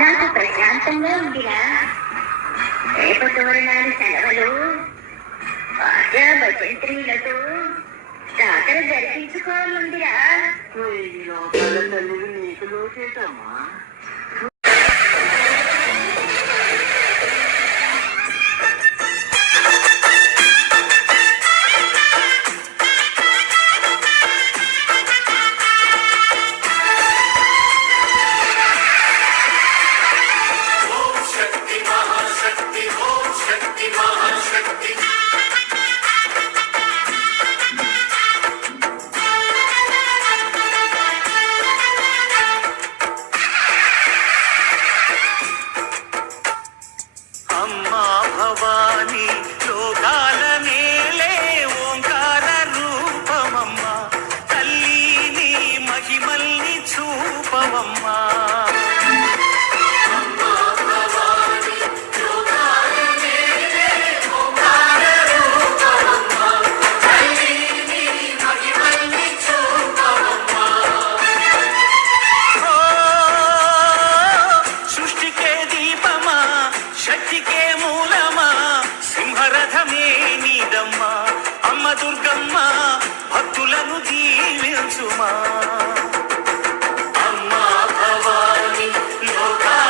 నాకు ప్రశాంతంగా ఉందిరా. రేపతోరణాలు సెలవులు బాగా భజంత్రీలతో జాతర జరిపించుకోవాలందిరా. నీకు లోకేటమ్మా. శక్తికే మూలమా సింహరథమే నీదమ్మా అమ్మ దుర్గమ్మ.